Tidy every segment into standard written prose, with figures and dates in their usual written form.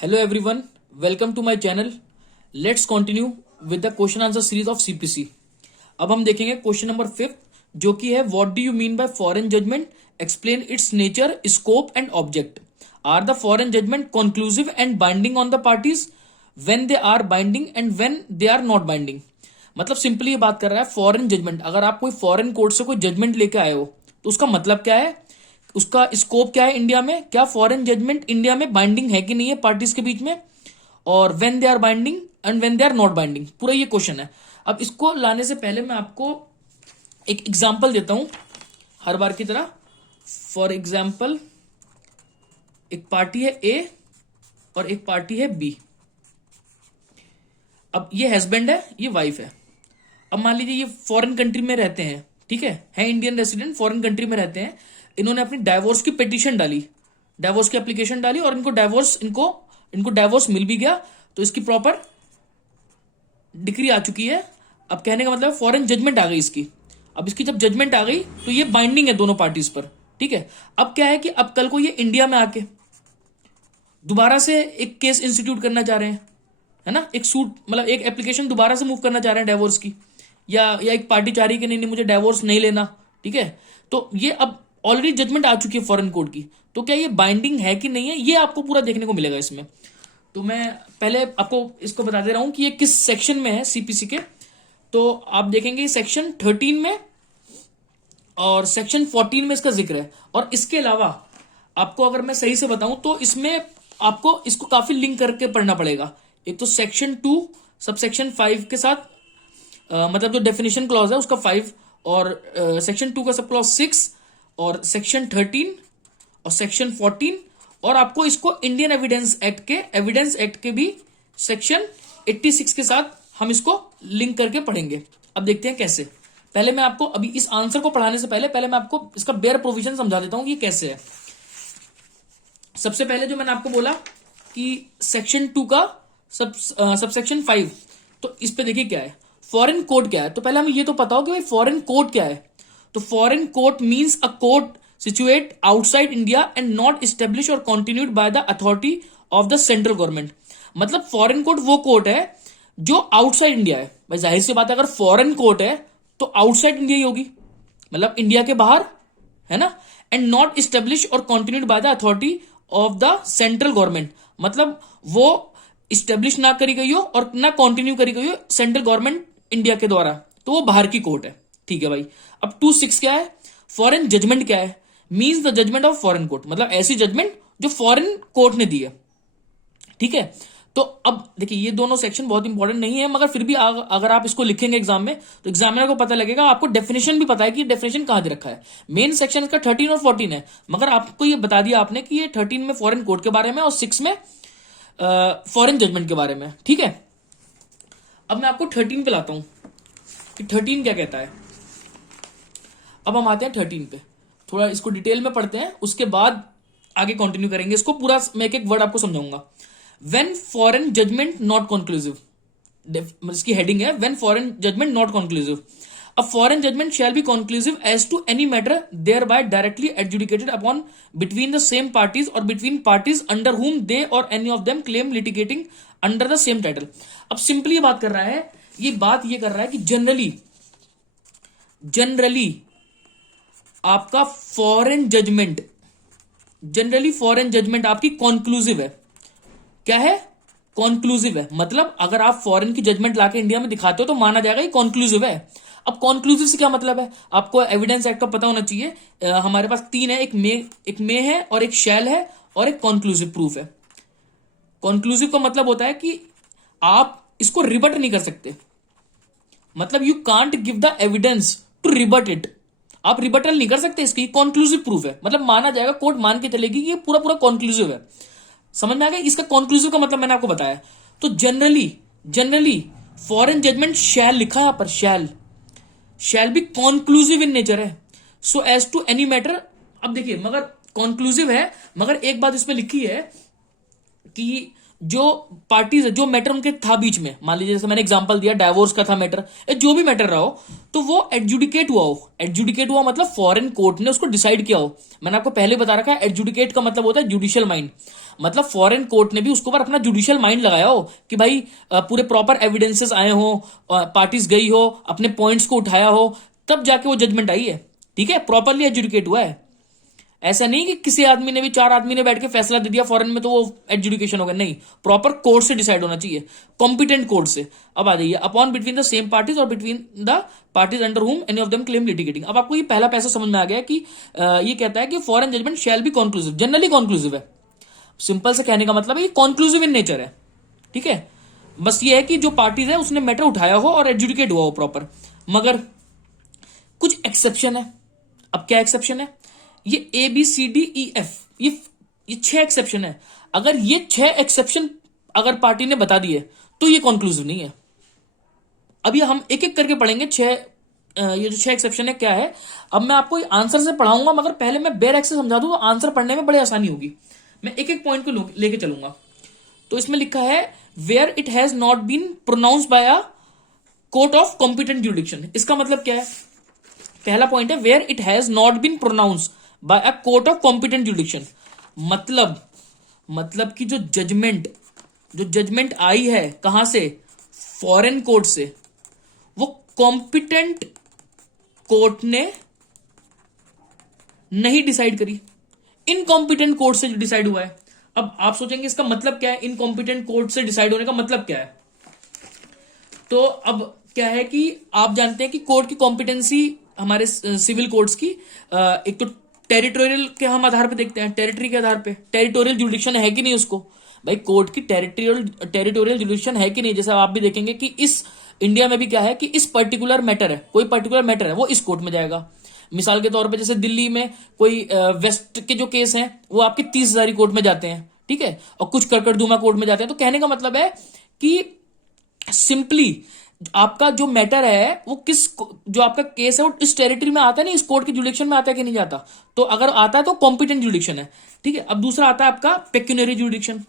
Hello everyone, welcome to my channel. Let's continue with the question answer series of CPC. अब हम देखेंगे question number 5 जो कि है what do you mean by foreign judgment, explain its nature, scope and object. Are the foreign judgment conclusive and binding on the parties when they are binding and when they are not binding. मतलब simply ये बात कर रहा है foreign judgement, अगर आप कोई foreign court से कोई जजमेंट लेके आए हो तो उसका मतलब क्या है, उसका स्कोप क्या है इंडिया में, क्या फॉरेन जजमेंट इंडिया में बाइंडिंग है कि नहीं है पार्टीज के बीच में, और when they are binding and when they are not binding. पूरा ये क्वेश्चन है. अब इसको लाने से पहले मैं आपको एक एग्जांपल देता हूं हर बार की तरह. फॉर एग्जांपल, एक पार्टी है ए और एक पार्टी है बी. अब ये हस्बैंड है, ये वाइफ है. अब मान लीजिए ये फॉरेन कंट्री में रहते हैं, ठीक है इंडियन रेसिडेंट, फॉरेन कंट्री में रहते हैं. इन्होंने अपनी डाइवोर्स की पिटीशन डाली, डाइवोर्स की एप्लीकेशन डाली और इनको डाइवोर्स मिल भी गया. तो इसकी प्रॉपर डिग्री आ चुकी है. अब कहने का मतलब फॉरेन जजमेंट आ गई इसकी. अब इसकी जब जजमेंट आ गई तो ये बाइंडिंग है दोनों पार्टीज पर, ठीक है. अब क्या है कि अब कल को ये इंडिया में आके दोबारा से एक केस इंस्टीट्यूट करना चाह रहे हैं, है ना, एक सूट मतलब एक एप्लीकेशन दोबारा से मूव करना चाह रहे हैं डाइवोर्स की, या एक पार्टी चाह रही है कि नहीं मुझे डाइवोर्स नहीं लेना, ठीक है. तो ये अब ऑलरेडी जजमेंट आ चुकी है फॉरेन कोर्ट की, तो क्या ये बाइंडिंग है कि नहीं है, ये आपको पूरा देखने को मिलेगा इसमें. तो मैं पहले आपको इसको बता दे रहा हूं कि ये किस सेक्शन में है सीपीसी के. तो आप देखेंगे सेक्शन 13 में और सेक्शन 14 में इसका जिक्र है. और इसके अलावा आपको अगर मैं सही से बताऊं तो इसमें आपको इसको काफी लिंक करके पढ़ना पड़ेगा. एक तो सेक्शन 2 सबसेक्शन 5 के साथ, मतलब जो डेफिनेशन क्लॉज है उसका 5, और सेक्शन 2 का सब क्लॉज 6, और सेक्शन 13 और सेक्शन 14, और आपको इसको इंडियन एविडेंस एक्ट के भी सेक्शन 86 के साथ हम इसको लिंक करके पढ़ेंगे. अब देखते हैं कैसे. पहले मैं आपको अभी इस आंसर को पढ़ाने से पहले मैं आपको इसका बेयर प्रोविजन समझा देता हूं कि ये कैसे है. सबसे पहले जो मैंने आपको बोला कि सेक्शन 2 का सबसेक्शन 5, तो इस पे देखिए क्या है, फॉरेन कोर्ट क्या है. तो पहले हमें ये तो पता हो कि भाई फॉरेन कोर्ट क्या है. तो foreign court means a court situate outside India and not establish or continued by the authority of the central government. मतलब फॉरेन कोर्ट वो कोर्ट है जो आउटसाइड इंडिया है. भाई जाहिर सी बात है, अगर फॉरेन कोर्ट है तो आउटसाइड इंडिया ही होगी, मतलब इंडिया के बाहर, है ना. And not establish or continued by the authority of the central government, मतलब वो इस्टेब्लिश ना करी गई हो और ना कंटिन्यू करी गई हो सेंट्रल गवर्नमेंट इंडिया के द्वारा, तो वो बाहर की कोर्ट है, ठीक है भाई. अब 2(6) क्या है, फॉरेन जजमेंट क्या है, means the judgment of foreign court, मतलब ऐसी जजमेंट जो फॉरेन कोर्ट ने दी है, ठीक है. तो अब देखिए ये दोनों सेक्शन बहुत इंपॉर्टेंट नहीं है, मगर फिर भी अगर आप इसको लिखेंगे एग्जाम में तो एग्जामिनर को पता लगेगा. आपको डेफिनेशन भी पता है कि डेफिनेशन कहां दे रखा है. मेन सेक्शन इसका 13 और 14 है, मगर आपको ये बता दिया आपने कि ये 13 में फॉरेन कोर्ट के बारे में और 6 में फॉरेन जजमेंट के बारे में, ठीक है. अब मैं आपको 13 पे लाता हूं कि 13 क्या कहता है. अब हम आते हैं 13 पे, थोड़ा इसको डिटेल में पढ़ते हैं, उसके बाद आगे कंटिन्यू करेंगे इसको पूरा. मैं एक एक वर्ड आपको समझाऊंगा. When foreign judgment not conclusive, इसकी हेडिंग है when foreign judgment not conclusive. A foreign judgment shall be conclusive as to any matter there by directly adjudicated upon between the same parties or between parties under whom they or any of them claim litigating under the same title. अब simply ये बात कर रहा है, ये कर रहा है कि जनरली आपका फॉरेन जजमेंट आपकी कॉन्क्लूसिव है. क्या है, कॉन्क्लूसिव है. मतलब अगर आप फॉरेन की जजमेंट लाके इंडिया में दिखाते हो तो माना जाएगा ये कॉन्क्लूसिव है. अब कॉन्क्लूसिव से क्या मतलब है, आपको एविडेंस एक्ट का पता होना चाहिए. हमारे पास 3 है, एक मे है और एक शैल है और एक कॉन्क्लूसिव प्रूफ है. कॉन्क्लूसिव का मतलब होता है कि आप इसको रिबट नहीं कर सकते, मतलब you can't give the evidence to rebut it. आप रिबटल नहीं कर सकते इसकी, कॉन्क्लूसिव प्रूफ है, मतलब माना जाएगा, कोर्ट मान के चलेगी कि ये पूरा कॉन्क्लूसिव है. समझ में आ गया. इसका कॉन्क्लूसिव का मतलब मैंने आपको बताया. तो जनरली फॉरेन जजमेंट शैल लिखा है यहां पर, shall be conclusive in nature है, so as to any matter. अब देखिए, मगर कॉन्क्लूसिव है, मगर एक बात इसमें लिखी है कि जो पार्टीज है, जो मैटर उनके था बीच में, मान लीजिए जैसे मैंने एग्जांपल दिया डाइवोर्स का था मैटर, जो भी मैटर रहा हो, तो वो एडजुडिकेट हुआ हो। एडजुडिकेट हुआ मतलब फॉरेन कोर्ट ने उसको डिसाइड किया हो। मैंने आपको पहले बता रखा है एडजुडिकेट का मतलब होता है जुडिशियल माइंड, मतलब फॉरेन कोर्ट ने भी उसके ऊपर अपना जुडिशियल माइंड लगाया हो कि भाई पूरे प्रॉपर एविडेंसेस आए हो, पार्टीज गई हो, अपने पॉइंट्स को उठाया हो, तब जाके वो जजमेंट आई है। ठीक है, प्रॉपरली एडजुडिकेट हुआ है। ऐसा नहीं कि किसी आदमी ने भी, चार आदमी ने बैठ के फैसला दे दिया फॉरेन में तो वो एडजुडिकेशन हो गया, नहीं, प्रॉपर कोर्ट से डिसाइड होना चाहिए, कॉम्पिटेंट कोर्ट से। अब आ जाइए, upon between the same parties or between the parties under हुम any of them claim litigating. अब आपको ये पहला पैसा समझ में आ गया कि ये कहता है कि foreign judgment shall be conclusive, generally conclusive है। सिंपल से कहने का मतलब है ये कॉन्क्लूसिव इन नेचर है। ठीक है, बस ये है कि जो पार्टीज है उसने मैटर उठाया हो और एडजुडिकेट हुआ हो प्रॉपर। मगर कुछ एक्सेप्शन है। अब क्या एक्सेप्शन है? ये ABCDEF, ये 6 एक्सेप्शन है। अगर ये 6 एक्सेप्शन अगर पार्टी ने बता दिए तो ये कॉन्क्लूसिव नहीं है। अब ये हम एक एक करके पढ़ेंगे। ये जो 6 एक्सेप्शन है क्या है, अब मैं आपको आंसर से पढ़ाऊंगा, मगर पहले मैं बेर एक्स से समझा दूं तो आंसर पढ़ने में बड़ी आसानी होगी। मैं एक एक पॉइंट को लेके चलूंगा। तो इसमें लिखा है where it has not been pronounce by a court of competent jurisdiction. इसका मतलब क्या है? पहला पॉइंट है where it has not been pronounce by a court of competent jurisdiction. मतलब कि जो जजमेंट आई है कहां से? फॉरेन कोर्ट से, वो कॉम्पिटेंट कोर्ट ने नहीं डिसाइड करी, इनकॉम्पिटेंट कोर्ट से डिसाइड हुआ है। अब आप सोचेंगे इसका मतलब क्या है, इनकॉम्पिटेंट कोर्ट से डिसाइड होने का मतलब क्या है? तो अब क्या है कि आप जानते हैं कि कोर्ट की कॉम्पिटेंसी हमारे सिविल कोर्ट्स की एक तो टेरिटोरियल के हम आधार पे देखते हैं, टेरिटरी के आधार पे टेरिटोरियल जुडिक्शन है कि नहीं उसको। भाई कोर्ट की टेरिटोरियल जुडिक्शन है कि नहीं, जैसे आप भी देखेंगे कि इस इंडिया में भी क्या है कि इस पर्टिकुलर मैटर है, कोई पर्टिकुलर मैटर है वो इस कोर्ट में जाएगा। मिसाल के तौर पे जैसे दिल्ली में कोई वेस्ट के जो केस हैं वो आपके 30,000 कोर्ट में जाते हैं, ठीक है, और कुछ कड़कड़दुमा कोर्ट में जाते हैं। तो कहने का मतलब है कि सिंपली आपका जो मैटर है वो जो आपका केस है वो इस टेरिटरी में आता है, नहीं इस कोर्ट की जुडिक्शन में आता है कि नहीं जाता। तो अगर आता है तो कॉम्पिटेंट जुडिक्शन है। ठीक है, अब दूसरा आता है आपका पेक्यूनरी जुडिक्शन।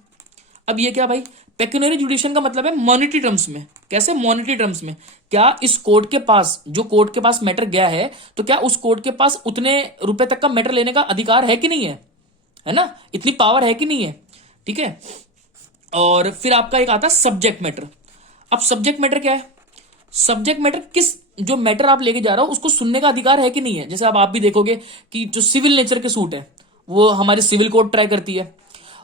अब ये क्या भाई? पेक्यूनरी जुडिक्शन का मतलब है मॉनेटरी टर्म्स में। कैसे? मॉनेटरी टर्म्स में। क्या इस कोर्ट के पास, जो कोर्ट के पास मैटर गया है, तो क्या उस कोर्ट के पास उतने रुपए तक का मैटर लेने का अधिकार है कि नहीं है ना, इतनी पावर है कि नहीं है। ठीक है, और फिर आपका एक आता है सब्जेक्ट मैटर। अब सब्जेक्ट मैटर क्या है? सब्जेक्ट मैटर जो मैटर आप लेके जा रहे हो उसको सुनने का अधिकार है कि नहीं है। जैसे अब आप भी देखोगे कि जो सिविल नेचर के सूट है वो हमारी सिविल कोर्ट ट्राई करती है,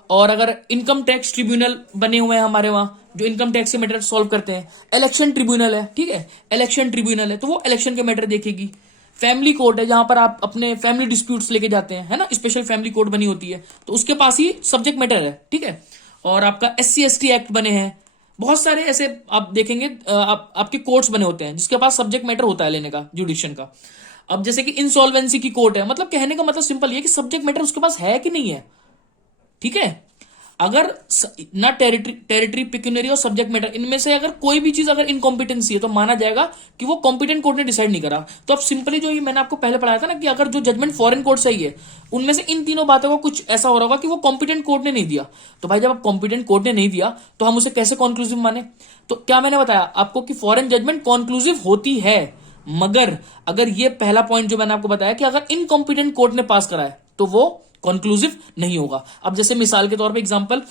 और अगर इनकम टैक्स ट्रिब्यूनल बने हुए हैं हमारे वहां जो इनकम टैक्स के मैटर सॉल्व करते हैं, इलेक्शन ट्रिब्यूनल है, ठीक है, इलेक्शन ट्रिब्यूनल है तो वो इलेक्शन के मैटर देखेगी। फैमिली कोर्ट है जहां पर आप अपने फैमिली डिस्प्यूट्स लेके जाते हैं, है ना, स्पेशल फैमिली कोर्ट बनी होती है, तो उसके पास ही सब्जेक्ट मैटर है। ठीक है, और आपका SC ST एक्ट बने हैं, बहुत सारे ऐसे आप देखेंगे आपके कोर्ट्स बने होते हैं जिसके पास सब्जेक्ट मैटर होता है लेने का, जुडिक्शन का। अब जैसे कि इंसॉल्वेंसी की कोर्ट है, मतलब कहने का मतलब सिंपल ये कि सब्जेक्ट मैटर उसके पास है कि नहीं है। ठीक है, अगर ना टेरिटरी पिक्यूनरी और सब्जेक्ट मैटर इनमें से अगर कोई भी चीज अगर इनकॉम्पिटेंसी है तो माना जाएगा कि वो कॉम्पिटेंट कोर्ट ने डिसाइड नहीं करा। तो अब सिंपली जो ये मैंने आपको पहले पढ़ाया था ना कि अगर जो जजमेंट फॉरेन कोर्ट से ही है उनमें से इन तीनों बातों का कुछ ऐसा हो रहा होगा कि वो कॉम्पिटेंट कोर्ट ने नहीं दिया। तो भाई जब आप कॉम्पिटेंट कोर्ट ने नहीं दिया तो हम उसे कैसे कॉन्क्लूसिव माने? तो क्या मैंने बताया आपको कि फॉरेन जजमेंट कॉन्क्लूसिव होती है, मगर अगर ये पहला पॉइंट जो मैंने आपको बताया कि अगर इनकॉम्पिटेंट कोर्ट ने पास करा है तो वो कॉन्क्लूसिव नहीं होगा। अब जैसे मिसाल के तौर पे एग्जांपल,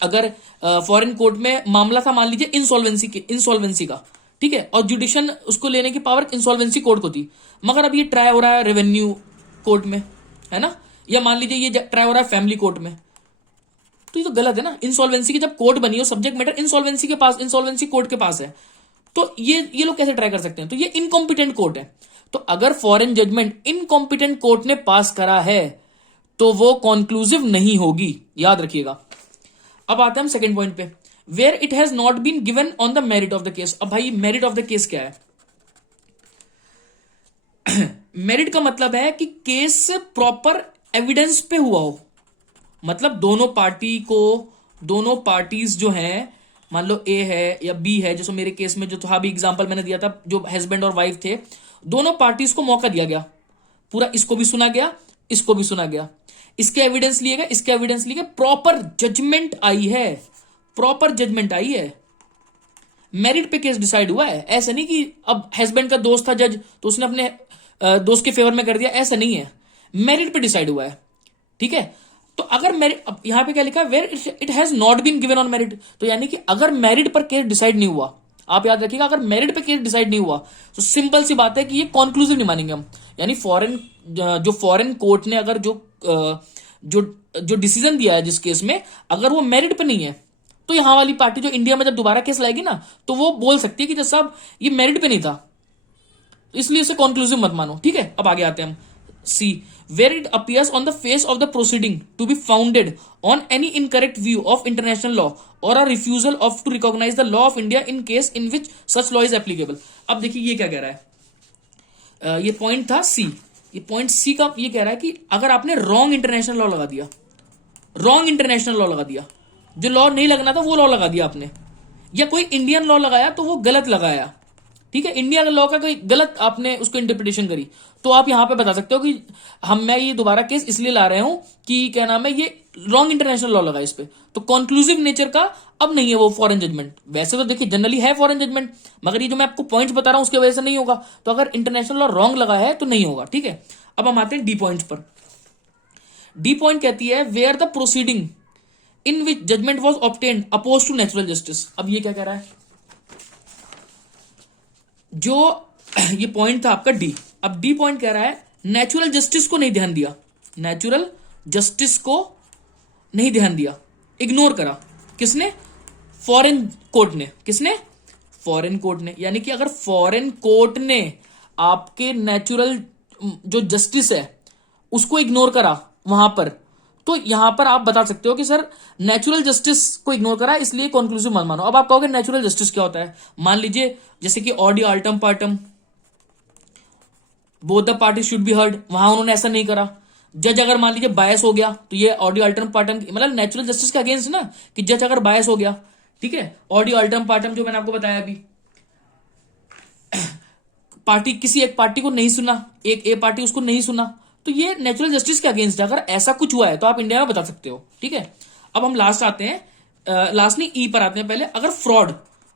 अगर फॉरेन कोर्ट में मामला था मान लीजिए इंसॉल्वेंसी का, ठीक है, और जुडिशन उसको लेने की पावर इंसॉल्वेंसी कोर्ट को थी, मगर अब ये ट्राई हो रहा है रेवेन्यू कोर्ट में, है ना, या मान लीजिए ये ट्राई हो रहा है फैमिली कोर्ट में, तो ये तो गलत है ना। इंसॉल्वेंसी की जब कोर्ट बनी हो, सब्जेक्ट मैटर इंसॉल्वेंसी के पास, इंसॉल्वेंसी कोर्ट के पास है, तो ये लोग कैसे ट्राई कर सकते हैं? तो ये इनकॉम्पिटेंट कोर्ट है। तो अगर फॉरेन जजमेंट इनकॉम्पिटेंट कोर्ट ने पास करा है तो वो कॉन्क्लूसिव नहीं होगी, याद रखिएगा। अब आते हैं हम सेकंड पॉइंट पे, where it has not been given on the merit of the case. अब भाई मेरिट ऑफ द केस क्या है? मेरिट का मतलब है कि केस प्रॉपर एविडेंस पे हुआ हो, मतलब दोनों पार्टीज जो हैं, मान लो ए है या बी है, जैसे मेरे केस में जो था अभी एग्जांपल मैंने दिया था, जो हस्बैंड और वाइफ थे, दोनों पार्टीज को मौका दिया गया, पूरा इसको भी सुना गया, इसको भी सुना गया, इसके एविडेंस लिए गए, इसके एविडेंस लिए गए, प्रॉपर जजमेंट आई है, प्रॉपर जजमेंट आई है, मेरिट पे केस डिसाइड हुआ है। ऐसा नहीं कि अब हस्बैंड का दोस्त था जज तो उसने अपने दोस्त के फेवर में कर दिया, ऐसा नहीं है, मेरिट पे डिसाइड हुआ है, ठीक है। तो अगर मेरिट, अब यहां पे क्या लिखा है, where it has not been given on merit, तो यानी कि अगर मेरिट पर केस डिसाइड नहीं हुआ, आप याद रखिएगा, अगर मेरिट पे केस डिसाइड नहीं हुआ तो सिंपल सी बात है कि ये कॉन्क्लूसिव नहीं मानेंगे हम। यानी फॉरेन कोर्ट ने अगर जो जो डिसीजन दिया है जिस केस में, अगर वो मेरिट पे नहीं है, तो यहां वाली पार्टी जो इंडिया में जब दोबारा केस लाएगी ना, तो वो बोल सकती है कि जज साहब ये मेरिट पे नहीं था, इसलिए इसे कॉन्क्लूसिव मत मानो, ठीक है। अब आगे आते हैं हम, see, where it appears on the face of the proceeding to be founded on any incorrect view of international law or a refusal of to recognize the law of India in case in which such law is applicable. अब देखिए ये क्या कह रहा है, ये point था सी, ये पॉइंट सी का ये कह रहा है कि अगर आपने रॉन्ग इंटरनेशनल लॉ लगा दिया, रॉन्ग इंटरनेशनल लॉ लगा दिया, जो लॉ नहीं लगना था वो लॉ लगा दिया आपने, या कोई इंडियन लॉ लगाया तो वो गलत लगाया, ठीक है, इंडिया लॉ का कोई गलत आपने उसको इंटरप्रिटेशन करी, तो आप यहां पे बता सकते हो कि मैं ये दोबारा केस इसलिए ला रहे हूं कि क्या नाम है, ये रॉन्ग इंटरनेशनल लॉ लगा इस पे, तो कॉन्क्लूसिव नेचर का अब नहीं है वो फॉरेन जजमेंट। वैसे तो देखिए जनरली है फॉरेन जजमेंट, मगर ये जो मैं आपको पॉइंट्स बता रहा हूं उसकी वजह से नहीं होगा, तो अगर इंटरनेशनल लॉ रॉन्ग लगा है तो नहीं होगा, ठीक है। अब हम आते हैं डी पॉइंट पर। डी पॉइंट कहती है where the proceeding in which judgment was obtained opposed to natural justice. अब ये क्या कह रहा है, जो ये पॉइंट था आपका डी, अब डी पॉइंट कह रहा है नेचुरल जस्टिस को नहीं ध्यान दिया, नेचुरल जस्टिस को नहीं ध्यान दिया, इग्नोर करा, किसने, फॉरेन कोर्ट ने, किसने, फॉरेन कोर्ट ने। यानी कि अगर फॉरेन कोर्ट ने आपके नेचुरल जो जस्टिस है उसको इग्नोर करा वहां पर, तो यहां पर आप बता सकते हो कि सर नेचुरल जस्टिस को इग्नोर करा इसलिए कॉन्क्लूसिव मत मानो। अब आप कहोगे नेचुरल जस्टिस क्या होता है, मान लीजिए जैसे कि ऑडी आल्टम पार्टम, both the party should be heard, वहां उन्होंने ऐसा नहीं करा। जज अगर मान लीजिए बायस हो गया तो ये ऑडी अल्टरम पार्टम, मतलब नेचुरल जस्टिस के अगेंस्ट ना, कि जज अगर बायस हो गया, ठीक है, ऑडी अल्टरम पार्टम जो मैंने आपको बताया अभी, पार्टी किसी एक पार्टी को नहीं सुना, एक ए पार्टी उसको नहीं सुना, तो ये नेचुरल जस्टिस के अगेंस्ट है। अगर ऐसा कुछ हुआ है तो आप इंडिया में बता सकते हो, ठीक है। अब हम लास्ट आते हैं, लास्ट नहीं ई पर आते हैं पहले। अगर फ्रॉड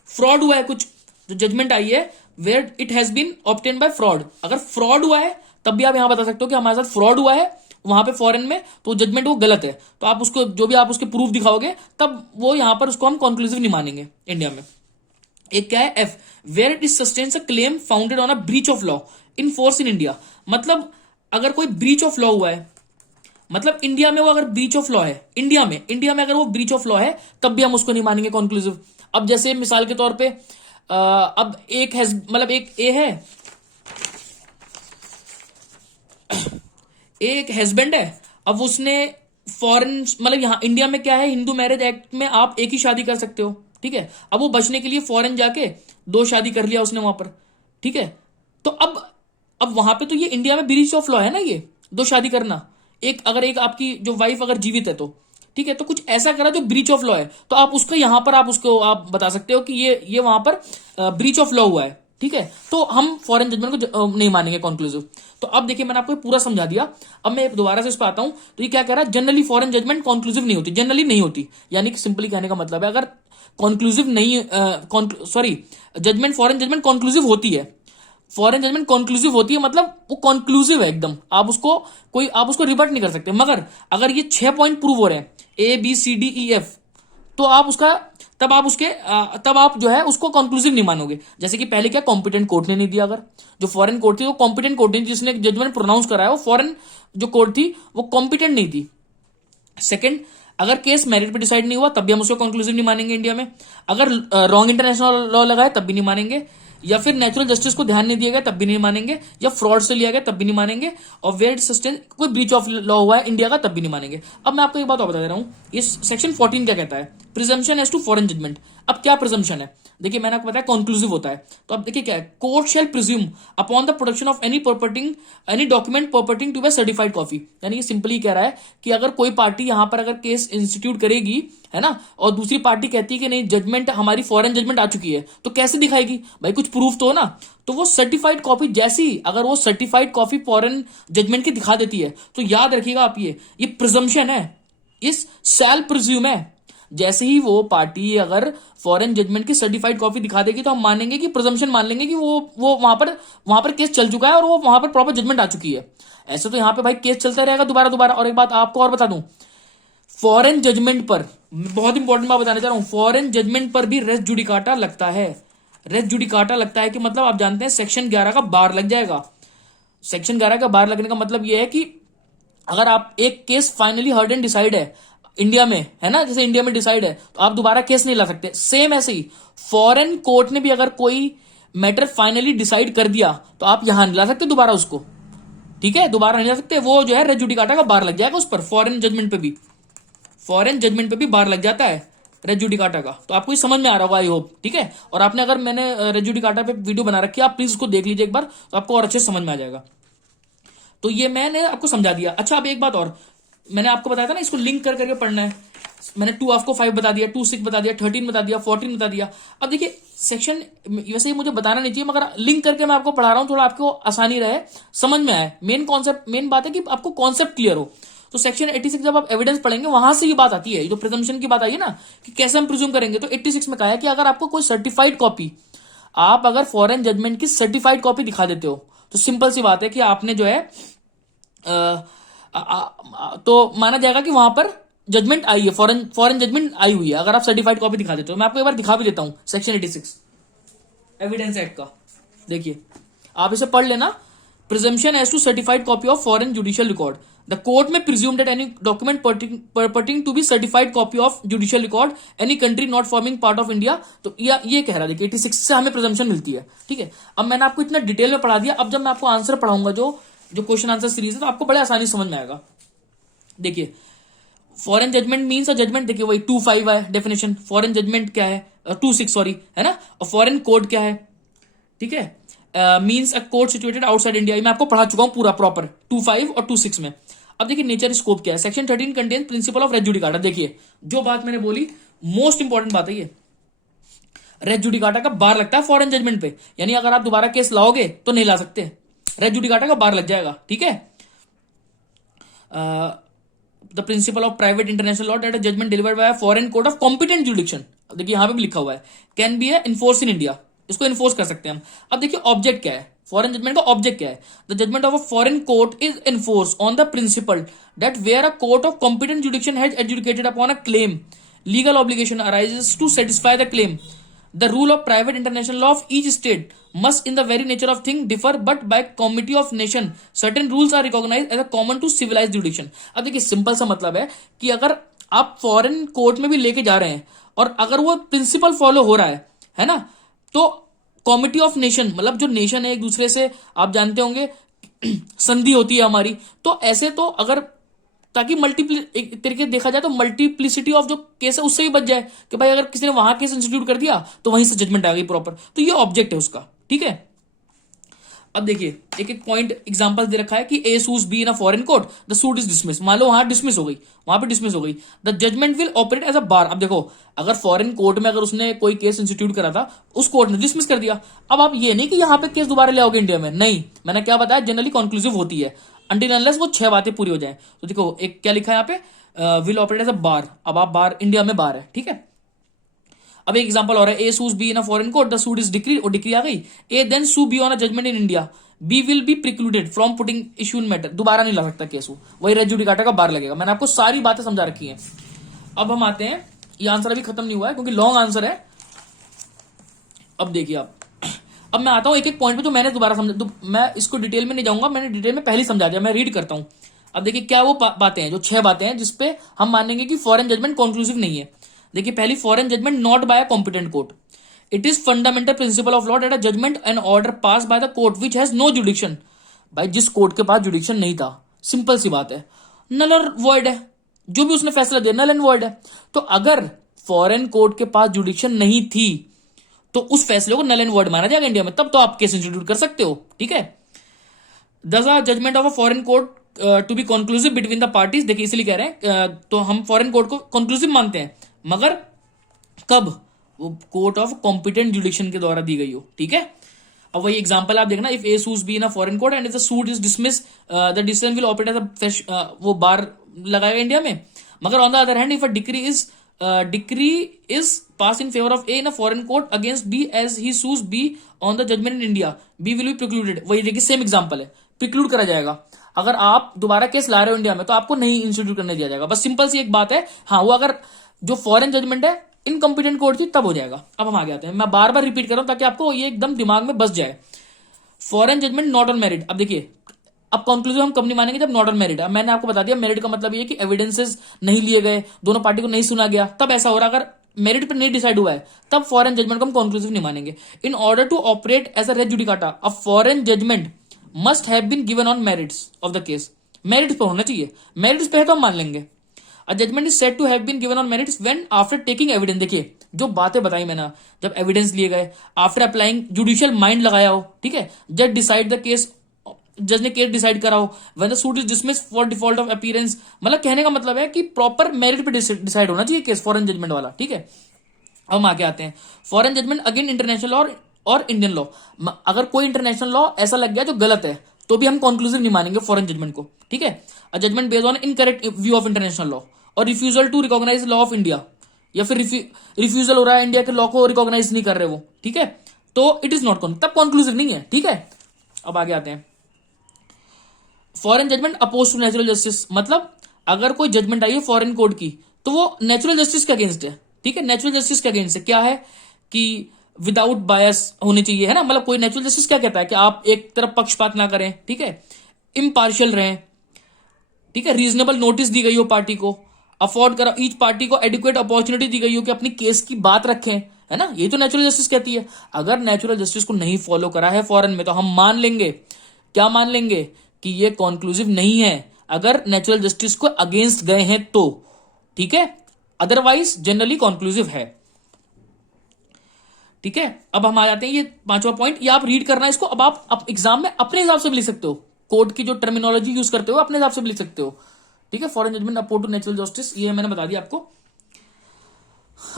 फ्रॉड हुआ है, कुछ जो जजमेंट आई है where it has been obtain by fraud, अगर फ्रॉड हुआ है तब भी आप यहां बता सकते हो कि हमारे साथ फ्रॉड हुआ है वहां पे फॉरेन में, तो जजमेंट वो गलत है, तो आप उसको जो भी आप उसके प्रूफ दिखाओगे तब वो यहां पर उसको हम कॉन्क्लूसिव नहीं मानेंगे इंडिया में। एक क्या है F, where it is sustains a claim founded on a breach of law in force in India, मतलब अगर कोई ब्रीच ऑफ लॉ हुआ है, मतलब इंडिया में वो अगर ब्रीच ऑफ लॉ है, इंडिया में अगर वो ब्रीच ऑफ लॉ है तब भी हम उसको नहीं मानेंगे कॉन्क्लूसिव। अब जैसे मिसाल के तौर पे अब एक है, मतलब एक ए है, एक हस्बैंड है, अब उसने फॉरेन, मतलब यहां इंडिया में क्या है, हिंदू मैरिज एक्ट में आप एक ही शादी कर सकते हो, ठीक है। अब वो बचने के लिए फॉरेन जाके दो शादी कर लिया उसने वहां पर, ठीक है। तो अब वहां पे तो ये इंडिया में ब्रीच ऑफ लॉ है ना, ये दो शादी करना, एक अगर एक आपकी जो वाइफ अगर जीवित है तो, ठीक है, तो कुछ ऐसा करा जो ब्रीच ऑफ लॉ है, तो आप उसको यहां पर आप उसको आप बता सकते हो कि ये वहां पर ब्रीच ऑफ लॉ हुआ है, ठीक है। तो हम फॉरेन जजमेंट को नहीं मानेंगे कॉन्क्लूसिव। तो अब देखिए मैंने आपको पूरा समझा दिया, अब मैं दोबारा से इस पर आता हूं। तो ये क्या कह रहा है, जनरली फॉरेन जजमेंट कॉन्क्लूसिव नहीं होती, जनरली नहीं होती, यानी कि सिंपली कहने का मतलब है अगर कॉन्क्लूसिव नहीं, sorry, judgment foreign judgment conclusive होती है, फॉरेन जजमेंट कॉन्क्लूसिव होती है, मतलब वो कॉन्क्लूसिव है एकदम, आप उसको रिवर्ट नहीं कर सकते। मगर अगर ये 6 पॉइंट प्रूव हो रहे हैं A B C D E F, तो आप उसका तब आप जो है उसको कॉन्क्लूसिव नहीं मानोगे। जैसे कि पहले क्या, कॉम्पिटेंट कोर्ट ने नहीं दिया, अगर जो फॉरेन कोर्ट थी वो कॉम्पिटेंट कोर्ट नहीं, जिसने जजमेंट प्रोनाउंस कराया वो फॉरेन जो कोर्ट थी वो कॉम्पिटेंट नहीं थी। सेकंड, अगर केस मेरिट पे डिसाइड नहीं हुआ तब भी हम उसको कंक्लूसिव नहीं मानेंगे इंडिया में। अगर रॉन्ग इंटरनेशनल लॉ लगा है तब भी नहीं मानेंगे, या फिर नेचुरल जस्टिस को ध्यान नहीं दिया गया तब भी नहीं मानेंगे, या फ्रॉड से लिया गया तब भी नहीं मानेंगे, और वेयर सस्टेन कोई ब्रीच ऑफ लॉ हुआ है इंडिया का तब भी नहीं मानेंगे। अब मैं आपको एक बात और बता दे रहा हूं, इस सेक्शन 14 क्या कहता है, presumption as to foreign judgment. अब क्या प्रिजम्पशन है, देखिए मैंने आपको बताया कॉन्क्लूसिव होता है, तो अब देखिए क्या है, court shall presume upon the production of any document purporting to be certified copy. यानी ये सिंपली कह रहा है कि अगर कोई पार्टी यहां पर अगर केस इंस्टीट्यूट करेगी, है ना, और दूसरी पार्टी कहती है कि नहीं जजमेंट हमारी फॉरेन जजमेंट आ चुकी है, तो कैसे दिखाएगी भाई, कुछ प्रूफ तो हो ना। तो वो सर्टिफाइड कॉपी जैसी, अगर वो सर्टिफाइड कॉपी फॉरेन जजमेंट की दिखा देती है, तो याद रखिएगा आप ये प्रिजम्पशन है, इस शैल प्रिज्यूम है, जैसे ही वो पार्टी अगर फॉरेन जजमेंट की सर्टिफाइड कॉपी दिखा देगी तो हम मानेंगे कि प्रिजम्पशन मान लेंगे कि वो वहां पर केस चल चुका है और वो वहां पर प्रॉपर जजमेंट आ चुकी है। ऐसे तो यहाँ पे भाई केस चलता रहेगा दोबारा दोबारा। और एक बात आपको और बता दूं, फॉरेन जजमेंट पर बहुत इंपॉर्टेंट बात बताने जा रहा हूं, फॉरेन जजमेंट पर भी रेस जुडिकाटा लगता है। रेस जुडिकाटा लगता है कि मतलब आप जानते हैं सेक्शन 11 का बार लग जाएगा। सेक्शन 11 का बार लगने का मतलब यह है कि अगर आप एक case finally heard and decide है इंडिया में, है ना, जैसे इंडिया में डिसाइड है, तो आप दोबारा केस नहीं ला सकते। सेम ऐसे ही फॉरेन कोर्ट ने भी अगर कोई मैटर फाइनली डिसाइड कर दिया तो आप यहां नहीं ला सकते दोबारा उसको, ठीक है, दोबारा नहीं ला सकते। वो जो है रेस जुडिकाटा का बार लग जाएगा उस पर, फॉरेन जजमेंट पे भी, फॉरेन जजमेंट पे भी बार लग जाता है रेस जुडिकाटा का। तो आपको ये समझ में आ रहा होगा आई होप, ठीक है। और आपने अगर मैंने रेस जुडिकाटा पे वीडियो बना रखी है, आप प्लीज उसको देख लीजिए एक बार, तो आपको और अच्छे से समझ में आ जाएगा। तो ये मैंने आपको समझा दिया। अच्छा, अब एक बात और, मैंने आपको बताया था ना इसको लिंक कर करके पढ़ना है। मैंने 2 आपको 5 बता दिया, 2 6 बता दिया, 13 बता दिया, 14 बता दिया। अब देखिए सेक्शन, वैसे ही मुझे बताना नहीं चाहिए मगर लिंक करके मैं आपको पढ़ा रहा हूं, थोड़ा आपको आसानी रहे, समझ में आए। मेन कॉन्सेप्ट, मेन बात है कि आपको कॉन्सेप्ट क्लियर हो। तो सेक्शन 86 जब आप एविडेंस पढ़ेंगे वहां से ये बात आती है, जो प्रिजम्पशन की बात आई है ना कि कैसे हम प्रिज्यूम करेंगे। तो 86 में कहा है कि अगर आपको कोई सर्टिफाइड कॉपी, आप अगर फॉरेन जजमेंट की सर्टिफाइड कॉपी दिखा देते हो तो सिंपल सी बात है कि आपने जो है तो माना जाएगा कि वहां पर जजमेंट आई है, फॉरेन जजमेंट आई हुई है, अगर आप सर्टिफाइड कॉपी दिखा देते हो। मैं आपको एक बार दिखा भी देता हूं सेक्शन 86 एविडेंस एक्ट का, देखिए आप इसे पढ़ लेना। Presumption as to certified copy of foreign judicial record, the court में presume that any document purporting to be certified copy of judicial record any country not forming part of India. तो ये कह रहा है, देखिए 86 से हमें प्रिजम्पशन मिलती है, ठीक है। अब मैंने आपको इतना डिटेल में पढ़ा दिया, अब जब मैं आपको आंसर पढ़ाऊंगा जो क्वेश्चन आंसर सीरीज है, तो आपको बड़े आसानी समझ में आएगा। देखिए foreign judgment means a judgment, देखिए वही 2 5 है डेफिनेशन। फॉरेन जजमेंट क्या है, 2 6 सॉरी, है ना। और फॉरेन कोर्ट क्या है, ठीक है, means a court situated outside India. मैं आपको पढ़ा चुका हूं पूरा प्रॉपर 2 5 और 2 6 में। अब देखिए नेचर स्कोप क्या है। Section 13 contain principle of res judicata. देखिए जो बात मैंने बोली मोस्ट इंपॉर्टेंट बात है ये, रेस जुडिकाटा का बार लगता है फॉरेन जजमेंट पे, यानी अगर आप दोबारा केस लाओगे तो नहीं ला सकते, रेस जुडिकाटा का बार लग जाएगा, ठीक है। The principle of private international law that a judgment delivered by foreign court of competent jurisdiction, देखिए यहां पे भी लिखा हुआ है, can be enforce in India, इसको इन्फोर्स कर सकते हैं हम। अब देखिए ऑब्जेक्ट क्या है, फॉरेन जजमेंट का ऑब्जेक्ट क्या है। The judgment of a foreign court is enforced on the principle that where a court of competent jurisdiction has adjudicated upon a claim, legal obligation arises to satisfy the claim. The rule of private international law of each state must in the very nature of thing differ, but by committee of nation certain rules are recognized as a common to civilized jurisdiction। अब देखिए simple सा मतलब है कि अगर आप foreign court में भी लेके जा रहे हैं और अगर वो प्रिंसिपल फॉलो हो रहा है ना, तो कॉमिटी ऑफ नेशन, मतलब जो नेशन है एक दूसरे से, आप जानते होंगे संधि होती है हमारी, तो ऐसे तो अगर ताकि एक तरीके देखा जाए तो मल्टीप्लिसिटी ऑफ जो केस है उससे भी बच जाए कि भाई अगर किसी ने वहां केस इंस्टीट्यूट कर दिया तो वहीं से जजमेंट आ गई प्रॉपर। तो ये ऑब्जेक्ट है उसका, ठीक है। अब देखिए एक एक पॉइंट एग्जांपल दे रखा है कि A sues B in a foreign court the suit is dismiss, मान लो वहां डिसमिस हो गई, वहां पे डिसमिस हो गई, the judgment will operate as a bar. अब देखो अगर फॉरेन कोर्ट में अगर उसने कोई केस इंस्टीट्यूट करा था, उस कोर्ट ने डिसमिस कर दिया, अब आप ये नहीं कि यहां पे केस दोबारा ले आओगे इंडिया में, नहीं, मैंने क्या बताया जनरली कंक्लूसिव होती है अंटिल अनलेस वो 6 बातें पूरी हो जाए। तो देखो एक क्या लिखा है यहाँ पे, will operate as a bar. अब आप बार, इंडिया में बार है, ठीक है। अब एक एग्जांपल और है, A sues B in a foreign court the suit is decree, और डिक्री आ गई, A then sue B on a judgment in India, B will be precluded from putting issue in matter, दोबारा नहीं ला सकता case, वही race judicata का बार लगेगा। मैंने आपको सारी बातें समझा रखी हैं। अब हम आते हैं, ये आंसर अभी खत्म नहीं हुआ है क्योंकि लॉन्ग आंसर है। अब देखिए आप, अब मैं आता हूं एक एक पॉइंट पे जो मैंने दोबारा समझा, तो मैं इसको डिटेल में नहीं जाऊंगा, मैंने डिटेल में पहले समझा दिया, मैं रीड करता हूं। अब देखिए क्या वो बातें हैं, जो 6 बातें हैं जिसपे हम मानेंगे कि फॉरेन जजमेंट कंक्लूसिव नहीं है। देखिए पहली, foreign judgment not by a competent court, it is fundamental principle of law that a judgment and order pass by the court which has no jurisdiction. भाई जिस कोर्ट के पास जुडिक्शन नहीं था, सिंपल सी बात है, नल और वॉइड है, जो भी उसने फैसला दिया नल एंड वॉइड है। तो अगर फॉरेन कोर्ट के पास जुडिक्शन नहीं थी तो उस फैसले को नल एंड वॉइड माना जाएगा इंडिया में, तब तो आप केस इंस्टीट्यूट कर सकते हो, ठीक है। Thus a judgment of a foreign court to be conclusive between the parties, देखिए इसलिए कह रहे हैं तो हम फॉरेन कोर्ट को कंक्लूसिव मानते हैं, मगर कब, वो कोर्ट ऑफ कॉम्पिटेंट जुडिक्शन के द्वारा दी गई हो, ठीक है। अब वही एग्जांपल आप देखना, if A sues B in a foreign court and if the suit is dismiss the decision will operate as a वो बार लगाएगा इंडिया में। मगर on the other hand if a decree is decree is pass in favour of A in a foreign court against B as he sues B on the judgment in India, B will be precluded. वही देखिए same example है, preclude करा जाएगा। अगर आप दोबारा case ला रहे हो इंडिया में तो आपको नहीं इंस्टीट्यूट करने दिया जाएगा। बस सिंपल सी एक बात है। हाँ, वो अगर जो फॉरेन जजमेंट है इनकम्पिटेंट कोर्ट की तब हो जाएगा। अब हम आगे आते हैं, मैं बार बार रिपीट कर रहा हूं ताकि आपको ये एकदम दिमाग में बस जाए। Foreign judgment not on merit. अब देखिए, अब कंक्लूसिव हम कब नहीं मानेंगे, जब नॉट ऑन मेरिट। अब मैंने आपको बता दिया मेरिट का मतलब ये कि एविडेंसेस नहीं लिए गए, दोनों पार्टी को नहीं सुना गया, तब ऐसा हो रहा। अगर मेरिट पर नहीं डिसाइड हुआ है तब फॉरेन जजमेंट को हम कंक्लूसिव नहीं मानेंगे। In order to operate as a res judicata a foreign judgment must have been given on merits of the case. Merits पर होना चाहिए, मेरिट्स पे है तो हम मान लेंगे। A judgment is said to have been given on merits when after taking evidence. देखिए जो बातें बताई मैंने, जब एविडेंस लिए गए, आफ्टर अप्लाइंग जुडिशियल माइंड लगाया हो, ठीक है, जज डिसाइड द केस, जज ने केस डिसाइड करा हो, when the suit is dismiss for default of appearance. मतलब कहने का मतलब है कि प्रॉपर मेरिट पे डिसाइड होना चाहिए केस, फॉरेन जजमेंट वाला, ठीक है। अब हम आगे आते हैं, foreign judgment again international law और इंडियन लॉ। अगर कोई इंटरनेशनल लॉ ऐसा लग गया जो गलत है तो भी हम कंक्लूसिव नहीं मानेंगे फॉरेन जजमेंट को, ठीक है। A judgment based on incorrect view of international law और refusal to recognise law of India, या फिर रिफ्यूजल हो रहा है, इंडिया के लॉ को रिकॉग्नाइज नहीं कर रहे वो, ठीक है, तो इट इज नॉट तब कंक्लूसिव नहीं है, ठीक है। अब आगे आते हैं, foreign judgment opposed to natural justice. मतलब अगर कोई जजमेंट आई है फॉरेन कोर्ट की तो वो नेचुरल जस्टिस के अगेंस्ट है, ठीक है। नेचुरल जस्टिस के अगेंस्ट है, क्या है कि विदाउट बायस होनी चाहिए, है ना। मतलब कोई नेचुरल जस्टिस क्या कहता है कि आप एक तरफ पक्षपात ना करें, ठीक है, इम्पार्शियल रहें, ठीक है, रीजनेबल नोटिस दी गई हो पार्टी को, अफोर्ड करा ईच पार्टी को एडिक्वेट अपॉर्चुनिटी दी गई हो कि अपनी केस की बात रखें, है ना। ये तो नेचुरल जस्टिस कहती है। अगर नेचुरल जस्टिस को नहीं फॉलो करा है फॉरेन में तो हम मान लेंगे, क्या मान लेंगे, कि ये कॉन्क्लूसिव नहीं है अगर नेचुरल जस्टिस को अगेंस्ट गए हैं तो, ठीक है। अदरवाइज जनरली कॉन्क्लूसिव है, ठीक है। अब हम आ जाते हैं ये पांचवा पॉइंट, ये आप रीड करना है इसको। अब आप एग्जाम में अपने हिसाब से भी लिख सकते हो, कोर्ट की जो टर्मिनोलॉजी यूज करते हो अपने हिसाब से भी लिख सकते हो, ठीक है। Foreign judgment opposed to natural justice, ये मैंने बता दिया आपको।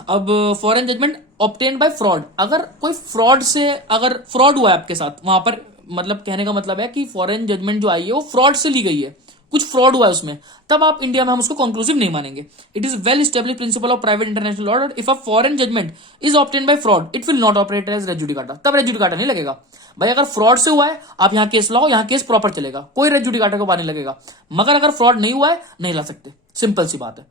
अब foreign judgment obtained by fraud. अगर कोई फ्रॉड से, अगर फ्रॉड हुआ है आपके साथ वहां पर, मतलब कहने का मतलब है कि फॉरेन जजमेंट जो आई है वो फ्रॉड से ली गई है, कुछ फ्रॉड हुआ है उसमें, तब आप इंडिया में हम उसको कंक्लूसिव नहीं मानेंगे। It is well establish principle of private international law, if a foreign judgment is obtained by fraud it will not operate as res judicata. तब रेस जुडिकाटा नहीं लगेगा भाई। अगर फ्रॉड से हुआ है आप यहाँ केस लाओ, यहाँ केस प्रॉपर चलेगा, कोई रेस जुडिकाटा को बात नहीं लगेगा। मगर अगर फ्रॉड नहीं हुआ है नहीं ला सकते, सिंपल सी बात है।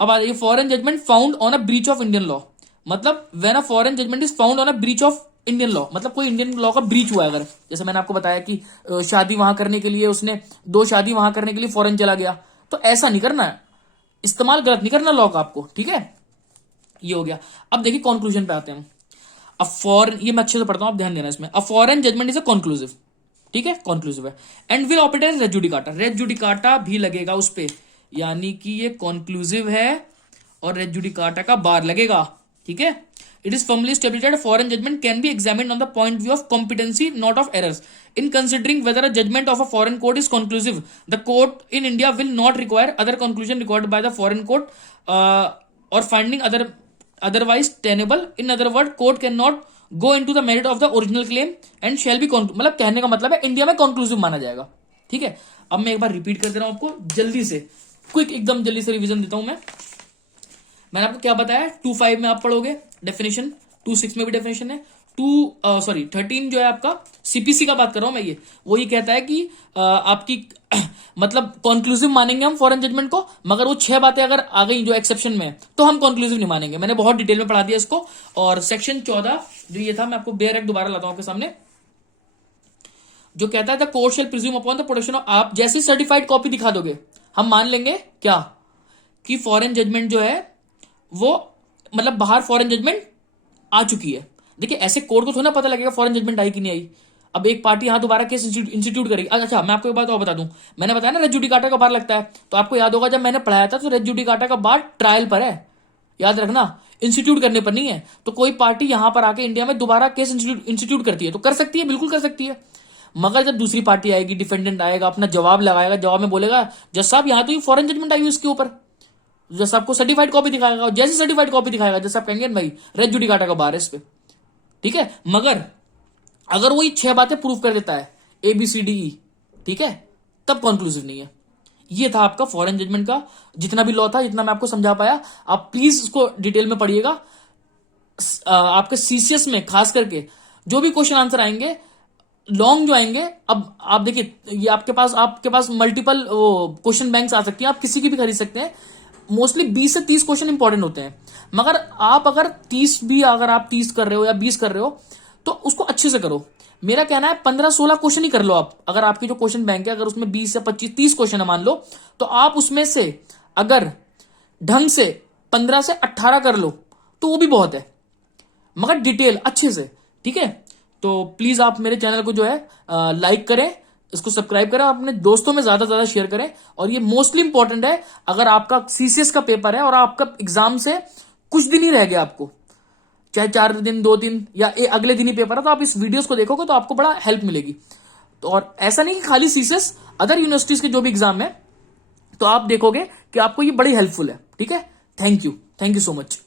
अब आ जाइए, foreign judgment found on a breach of Indian law. मतलब when a foreign judgment is found on a breach of Indian law, मतलब कोई इंडियन लॉ का ब्रीच हुआ है। अगर जैसे मैंने आपको बताया कि शादी वहां करने के लिए उसने 2 शादी वहां करने के लिए फॉरेन चला गया, तो ऐसा नहीं करना है, इस्तेमाल गलत नहीं करना लॉ का आपको, ठीक है। ये हो गया। अब देखिए कंक्लूजन पे आते हैं। अ फॉरेन, ये मैं अच्छे से पढ़ता हूं, आप ध्यान देना इसमें। A foreign judgment is a conclusive, ठीक है, कंक्लूसिव है, and will operate as res judicata. Res judicata भी लगेगा उस पे, यानी कि ये कंक्लूसिव है और रेस जुडिकाटा का बार लगेगा, ठीक है। It is firmly established that a foreign judgment can be examined on the point view of competency, not of errors. In considering whether a judgment of a foreign court is conclusive, the court in India will not require other conclusion required by the foreign court or finding otherwise tenable. In other words, court cannot go into the merit of the original claim and shall be मतलब कहने का मतलब है India में conclusive माना जाएगा, ठीक है। अब मैं एक बार रिपीट कर दे रहा हूं आपको जल्दी से, क्विक एकदम जल्दी से रिवीजन देता हूं मैं। मैंने आपको क्या बताया, 2.5 में आप पढ़ोगे डेफिनेशन, 2.6 में भी डेफिनेशन है, 13 जो है आपका सीपीसी का बात कर रहा हूं मैं, ये वो ये कहता है कि आपकी मतलब कंक्लूसिव मानेंगे हम फॉरेन जजमेंट को, मगर वो 6 बातें अगर आ गई जो एक्सेप्शन में तो हम कंक्लूसिव नहीं मानेंगे। मैंने बहुत डिटेल में पढ़ा दिया इसको। और सेक्शन 14 जो ये था, मैं आपको बेयर एक दोबारा लाता हूं आपके सामने, जो कहता है the court shall presume upon the production of, आप जैसी सर्टिफाइड कॉपी दिखा दोगे हम मान लेंगे क्या कि फॉरेन जजमेंट जो है वो मतलब बाहर फॉरेन जजमेंट आ चुकी है। देखिए ऐसे कोर्ट को थोड़ा ना पता लगेगा फॉरेन जजमेंट आई कि नहीं आई। अब एक पार्टी यहां दोबारा केस इंस्टीट्यूट करेगी। अच्छा मैं आपको एक बात और बता दूं, मैंने बताया ना रेस जुडिकाटा का बार लगता है, तो आपको याद होगा जब मैंने पढ़ाया था तो रेस जुडिकाटा का बार ट्रायल पर है, याद रखना, इंस्टीट्यूट करने पर नहीं है। तो कोई पार्टी यहां पर आके इंडिया में दोबारा केस इंस्टीट्यूट करती है तो कर सकती है, बिल्कुल कर सकती है। मगर जब दूसरी पार्टी आएगी, डिफेंडेंट आएगा, अपना जवाब लगाएगा, जवाब में बोलेगा जज साहब यहां तो ये फॉरेन जजमेंट आई हुई इसके ऊपर, जैसे आपको सर्टिफाइड कॉपी दिखाएगा, जैसे सर्टिफाइड कॉपी दिखाएगा जैसे आप कहेंगे भाई रेस जुडिकाटा का बार है इस पे, ठीक है। मगर अगर वो ये 6 बातें प्रूव कर देता है ABCDE, ठीक है, तब कंक्लूसिव नहीं है। ये था आपका फॉरेन जजमेंट का जितना भी लॉ था, जितना मैं आपको समझा पाया। आप प्लीज इसको डिटेल में पढ़िएगा। आपके सीसीएस में खास करके जो भी क्वेश्चन आंसर आएंगे लॉन्ग जो आएंगे, अब आप देखिए ये आपके पास मल्टीपल क्वेश्चन बैंक्स आ सकती हैं, आप किसी की भी खरीद सकते हैं। मोस्टली 20 से 30 क्वेश्चन इंपॉर्टेंट होते हैं, मगर आप अगर 30 कर रहे हो या 20 कर रहे हो तो उसको अच्छे से करो। मेरा कहना है 15-16 क्वेश्चन ही कर लो आप। अगर आपकी जो क्वेश्चन बैंक है अगर उसमें 20 या 25-30 क्वेश्चन है मान लो, तो आप उसमें से अगर ढंग से 15 से 18 कर लो तो वो भी बहुत है, मगर डिटेल अच्छे से, ठीक है। तो प्लीज आप मेरे चैनल को जो है लाइक करें, इसको सब्सक्राइब करें और अपने दोस्तों में ज्यादा से ज्यादा शेयर करें। और ये मोस्टली इंपॉर्टेंट है, अगर आपका सीसीएस का पेपर है और आपका एग्जाम से कुछ दिन ही रह गया आपको, चाहे 4 दिन 2 दिन या अगले दिन ही पेपर है, तो आप इस वीडियोस को देखोगे तो आपको बड़ा हेल्प मिलेगी। तो और ऐसा नहीं कि खाली सीसीएस, अदर यूनिवर्सिटीज के जो भी एग्जाम है तो आप देखोगे कि आपको ये बड़ी हेल्पफुल है, ठीक है। Thank you so much.